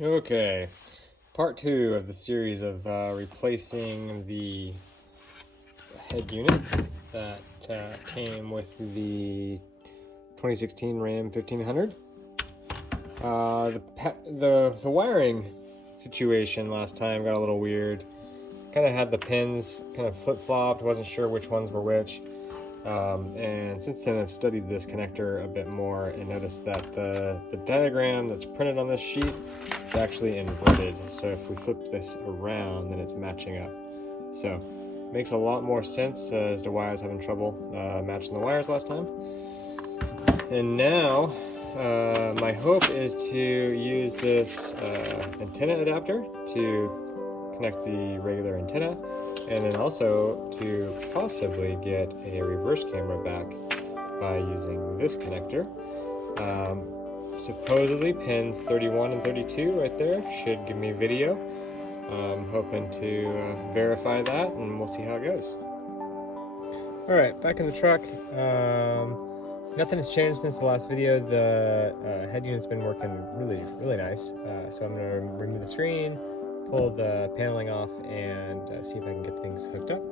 Okay, part 2 of the series of replacing the head unit that came with the 2016 Ram 1500. The wiring situation last time got a little weird. Kind of had the pins kind of flip-flopped, wasn't sure which ones were which. And since then I've studied this connector a bit more and noticed that the diagram that's printed on this sheet is actually inverted. So if we flip this around, then it's matching up. So makes a lot more sense as to why I was having trouble matching the wires last time. And now my hope is to use this antenna adapter to connect the regular antenna, and then also to possibly get a reverse camera back by using this connector. Supposedly pins 31 and 32 right there should give me video. I'm hoping to verify that, and we'll see how it goes. Alright, back in the truck. Nothing has changed since the last video. The head unit's been working really nice. So I'm going to remove the screen, pull the paneling off, and see if I can get things hooked up.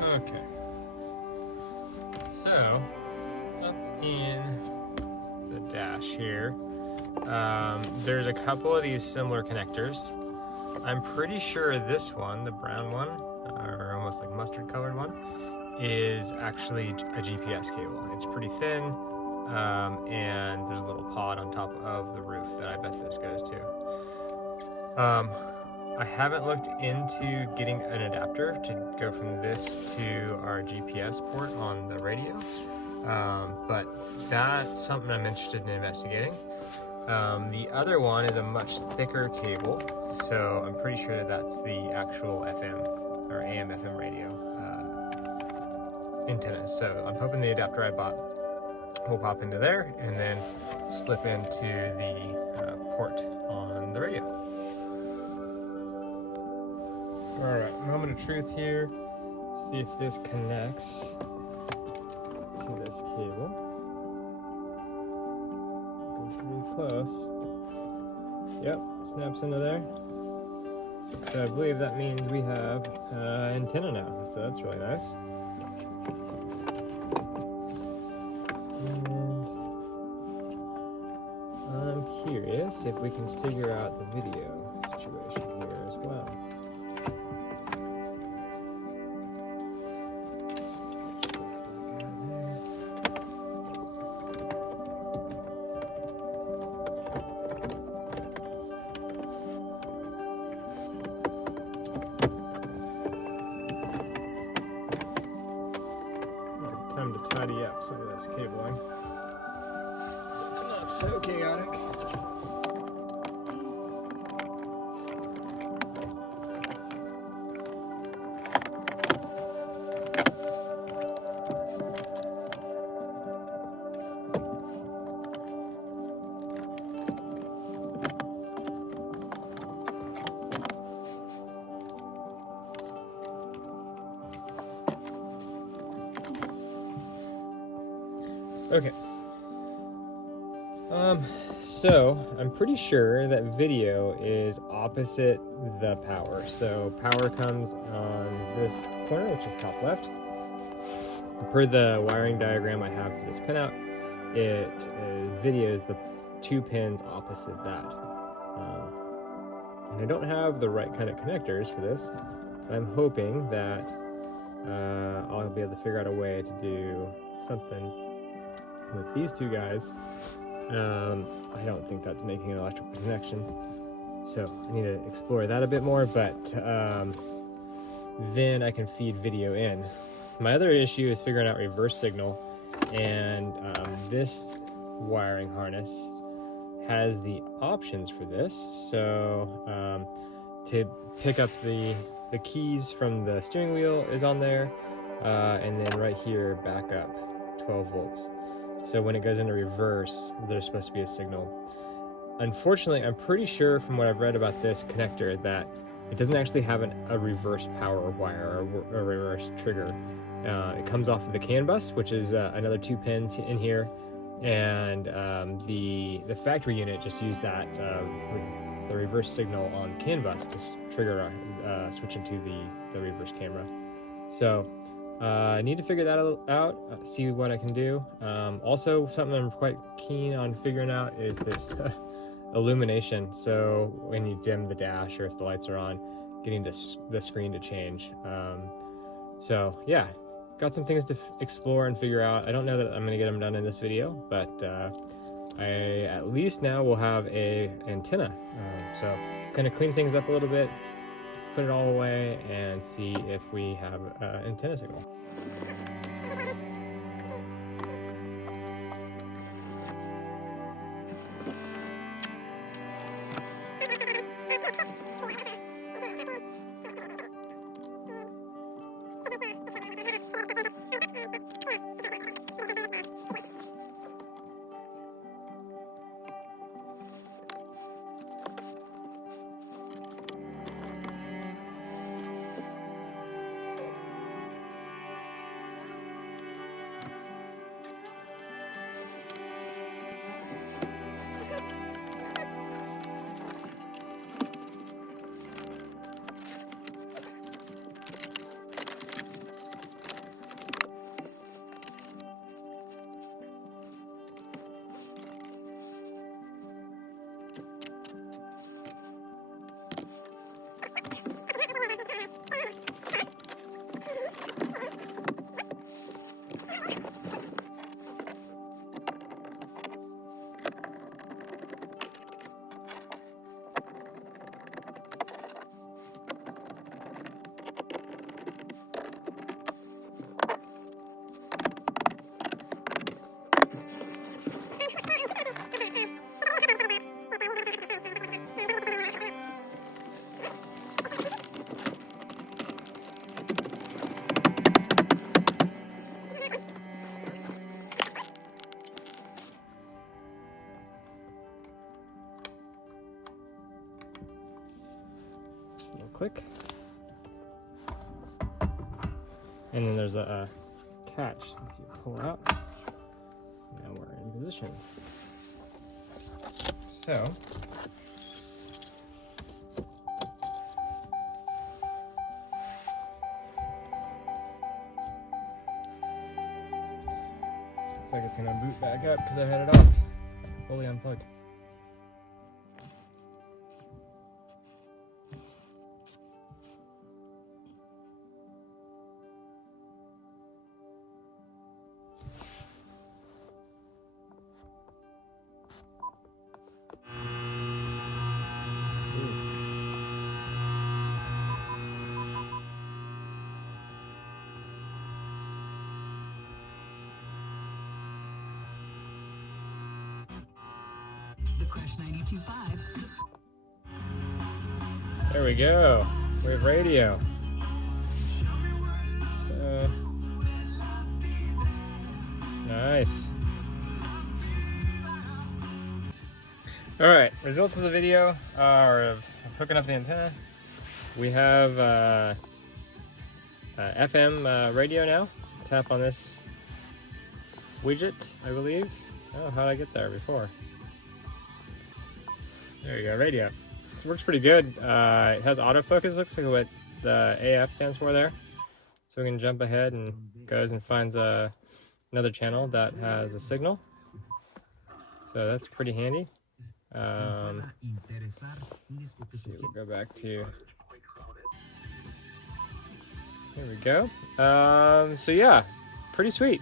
Okay, so up in the dash here, there's a couple of these similar connectors. I'm pretty sure this one, the brown one, or almost like mustard colored one, is actually a GPS cable. It's pretty thin, and there's a little pod on top of the roof that I bet this goes to. I haven't looked into getting an adapter to go from this to our GPS port on the radio, but that's something I'm interested in investigating. The other one is a much thicker cable, so I'm pretty sure that's the actual FM or AM FM radio antenna. So I'm hoping the adapter I bought will pop into there and then slip into the port on the radio. Alright, moment of truth here. See if this connects to this cable. Goes pretty close. Yep, snaps into there. So I believe that means we have antenna now, so that's really nice. And I'm curious if we can figure out the video situation here as well. Time to tidy up some of this cabling so it's not so chaotic. Okay. So I'm pretty sure that video is opposite the power. So power comes on this corner, which is top left. Per the wiring diagram I have for this pinout, it videos the 2 pins opposite that. And I don't have the right kind of connectors for this, but I'm hoping that I'll be able to figure out a way to do something with these 2 guys. I don't think that's making an electrical connection, so I need to explore that a bit more, but then I can feed video in. My other issue is figuring out reverse signal, and this wiring harness has the options for this. So to pick up the keys from the steering wheel is on there, and then right here back up 12 volts. So when it goes into reverse, there's supposed to be a signal. Unfortunately, I'm pretty sure from what I've read about this connector that it doesn't actually have a reverse power wire or a reverse trigger. It comes off of the CAN bus, which is another 2 pins in here, and the factory unit just used that the reverse signal on CAN bus to trigger switch into the reverse camera. So I need to figure that out, see what I can do. Also, something I'm quite keen on figuring out is this illumination. So when you dim the dash or if the lights are on, getting the screen to change. So yeah, got some things to explore and figure out. I don't know that I'm going to get them done in this video, but I at least now will have a antenna. So kind of clean things up a little bit, put it all away, and see if we have antenna signal. Just a little click. And then there's a catch that you pull out. Now we're in position. So looks like it's gonna boot back up because I had it off, fully unplugged. Crush 92.5. There we go. We have radio. So nice. All right, results of the video are of hooking up the antenna. We have FM radio now. So tap on this widget, I believe. Oh, how did I get there before? There you go, radio. This works pretty good. It has autofocus, looks like what the AF stands for there. So we can jump ahead and goes and finds another channel that has a signal. So that's pretty handy. Let's see, we'll go back to, there we go. So yeah, pretty sweet.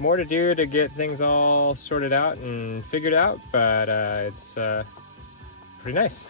More to do to get things all sorted out and figured out, but it's pretty nice.